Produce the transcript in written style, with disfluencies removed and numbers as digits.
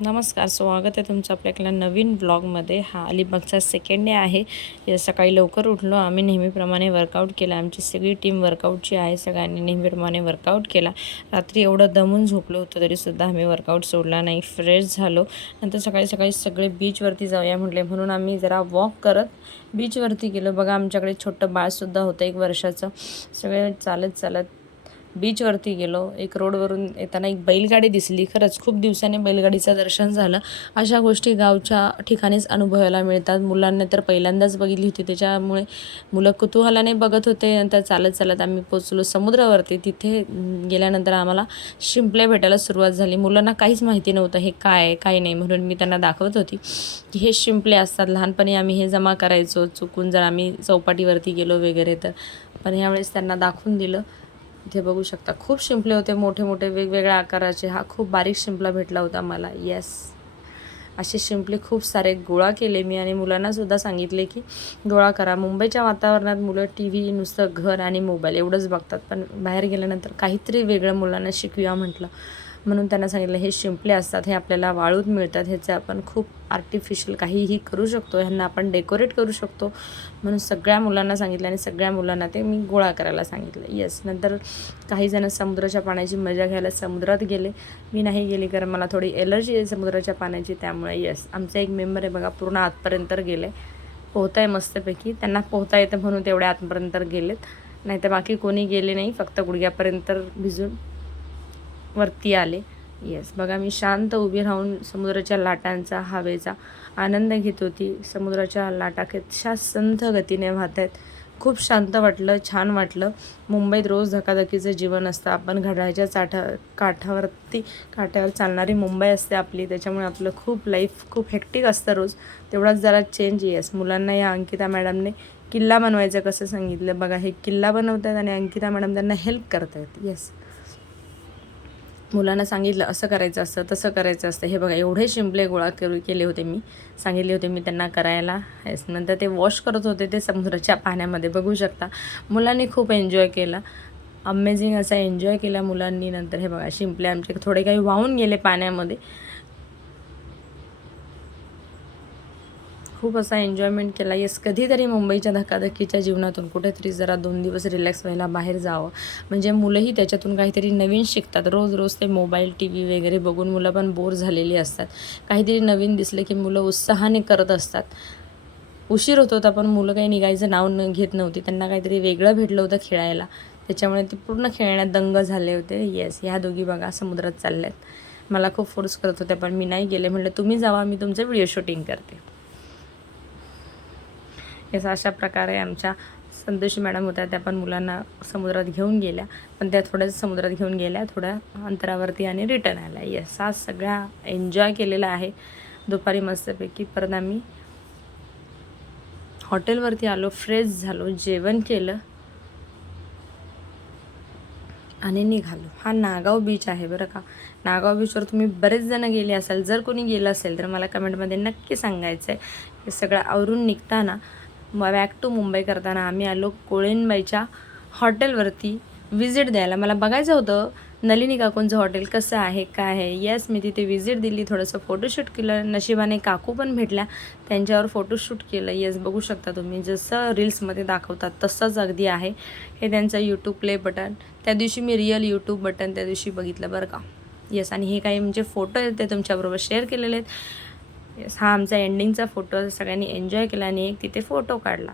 नमस्कार, स्वागत आहे तुमचं आपल्या एका नवीन ब्लॉगमध्ये. हा अलिबागचा सेकंड डे आहे. सकाळी लवकर उठलो आम्ही, नेहमीप्रमाणे वर्कआउट केला. आमची सगळी टीम वर्कआउटची आहे. सगळ्यांनी नेहमीप्रमाणे वर्कआउट केला. रात्री एवढं दमून झोपलो होतो तरीसुद्धा आम्ही वर्कआउट सोडला नाही. फ्रेश झालो. नंतर सकाळी सकाळी सगळे बीचवरती जाऊया म्हटले, म्हणून आम्ही जरा वॉक करत बीचवरती गेलो. बघा, आमच्याकडे छोटं बाळसुद्धा होतं 1 वर्षाचं. सगळे चालत चालत बीचवरती गेलो. एक रोडवरून येताना एक बैलगाडी दिसली. खरंच खूप दिवसांनी बैलगाडीचं दर्शन झालं. अशा गोष्टी गावच्या ठिकाणीच अनुभवायला मिळतात. मुलांना तर पहिल्यांदाच बघितली होती, त्याच्यामुळे मुलं कुतूहलाने बघत होते. नंतर चालत चालत आम्ही पोचलो समुद्रावरती. तिथे गेल्यानंतर आम्हाला शिंपले भेटायला सुरुवात झाली. मुलांना काहीच माहिती नव्हतं हे काय आहे काय नाही, म्हणून मी त्यांना दाखवत होती की हे शिंपले असतात. लहानपणी आम्ही हे जमा करायचो, चुकून जर आम्ही चौपाटीवरती गेलो वगैरे तर. पण ह्यावेळेस त्यांना दाखवून दिलं. इथे बघू शकता खूप शिंपले होते, मोठे मोठे वेगवेगळ्या आकाराचे. हा खूप बारीक शिंपला भेटला होता मला. येस, असे शिंपले खूप सारे गोळा केले मी आणि मुलांनासुद्धा सांगितले की गोळा करा. मुंबईच्या वातावरणात मुलं TV, नुसतं घर आणि मोबाईल एवढंच बघतात, पण बाहेर गेल्यानंतर काहीतरी वेगळं मुलांना शिकूया म्हटलं. म्हणून त्यांना सांगितलं हे शिंपले असतात, हे आपल्याला वाळूत मिळतात, ह्याचे आपण खूप आर्टिफिशियल काहीही करू शकतो, ह्यांना आपण डेकोरेट करू शकतो. म्हणून सगळ्या मुलांना सांगितलं आणि सगळ्या मुलांना ते मी गोळा करायला सांगितलं. येस, नंतर काही जण समुद्राच्या पाण्याची मजा घ्यायला समुद्रात गेले. मी नाही गेली, कारण मला थोडी एलर्जी आहे समुद्राच्या पाण्याची. त्यामुळे येस, आमचा एक मेंबर आहे बघा, पूर्ण आतपर्यंत गेले. पोहत आहे मस्तपैकी. त्यांना पोहता येतं म्हणून तेवढ्या आतपर्यंत गेलेत, नाही तर बाकी कोणी गेले नाही. फक्त गुडघ्यापर्यंत भिजून वरती आले. येस, बघा, मी शांत उभी राहून समुद्राच्या लाटांचा, हवेचा आनंद घेत होती. समुद्राच्या लाटा कशा संथ गतीने वाहत आहेत. खूप शांत वाटलं, छान वाटलं. मुंबईत रोज धकाधकीचं जीवन असतं. आपण घड्याळाच्या काठावर चालणारी मुंबई असते आपली. त्याच्यामुळे आपलं खूप लाईफ खूप हेक्टिक असतं रोज. तेवढाच जरा चेंज. येस, मुलांना या अंकिता मॅडमने किल्ला बनवायचं कसं सांगितलं. बघा, हे किल्ला बनवत आहेत आणि अंकिता मॅडम त्यांना हेल्प करत आहेत. येस, मुलांना सांगितलं असं करायचं असतं, तसं करायचं असतं. हे बघा, एवढे शिंपले गोळा केले होते. मी सांगितले होते मी त्यांना करायला. येस, नंतर ते वॉश करत होते ते समुद्राच्या पाण्यामध्ये. बघू शकता, मुलांनी खूप एन्जॉय केला. अमेझिंग असा एन्जॉय केला मुलांनी. नंतर हे बघा, शिंपले आमचे थोडे काही वाहून गेले पाण्यामध्ये. खूप असा एन्जॉयमेंट केला. येस, कधीतरी मुंबईच्या धकाधकीच्या जीवनातून कुठेतरी जरा 2 दिवस रिलॅक्स व्हायला बाहेर जावं, म्हणजे मुलंही त्याच्यातून काहीतरी नवीन शिकतात. रोज रोज ते मोबाईल TV वगैरे बघून मुलं पण बोर झालेली असतात. काहीतरी नवीन दिसलं की मुलं उत्साहाने करत असतात. उशीर होत होता, पण मुलं काही निघायचं नाव घेत नव्हती. त्यांना काहीतरी वेगळं भेटलं होतं खेळायला, त्याच्यामुळे ते पूर्ण खेळण्यात दंग झाले होते. येस, ह्या दोघी बघा समुद्रात चालल्यात. मला खूप फोर्स करत होत्या, पण मी नाही गेले. म्हटलं तुम्ही जावा, मी तुमचं व्हिडिओ शूटिंग करते. याचा अशा प्रकारे आमच्या संतोषी मॅडम होत्या, त्या पण मुलांना समुद्रात घेऊन गेल्या. पण त्या थोड्याच समुद्रात घेऊन गेल्या, थोड्या अंतरावरती, आणि रिटर्न आल्या. येस, हा सगळा एन्जॉय केलेला आहे दुपारी मस्तपैकी. परत आम्ही हॉटेलवरती आलो, फ्रेश झालो, जेवण केलं आणि निघालो. हा नागाव बीच आहे बरं का. नागाव बीचवर तुम्ही बरेच जण गेले असाल. जर कोणी गेलं असेल तर मला कमेंटमध्ये नक्की सांगायचं आहे. हे सगळं आवरून निघताना बॅक टू मुंबई करताना आम्ही आलो कोळेनबाईच्या हॉटेलवरती व्हिजिट द्यायला. मला बघायचं होतं नलिनी काकूंचं हॉटेल कसं आहे काय आहे. येस, मी तिथे व्हिजिट दिली, थोडंसं फोटोशूट केलं. नशिबाने काकू पण भेटल्या, त्यांच्यावर फोटोशूट केलं. येस, बघू शकता तुम्ही, जसं रील्समध्ये दाखवतात तसंच अगदी आहे. हे त्यांचं यूट्यूब प्ले बटन. त्या दिवशी मी रिअल यूट्यूब बटन त्या दिवशी बघितलं बरं का. येस, आणि हे काही म्हणजे फोटो आहेत ते तुमच्याबरोबर शेअर केलेले आहेत. येस, हा आमचा एंडिंगचा फोटो. सगळ्यांनी एन्जॉय केला आणि एक तिथे फोटो काढला.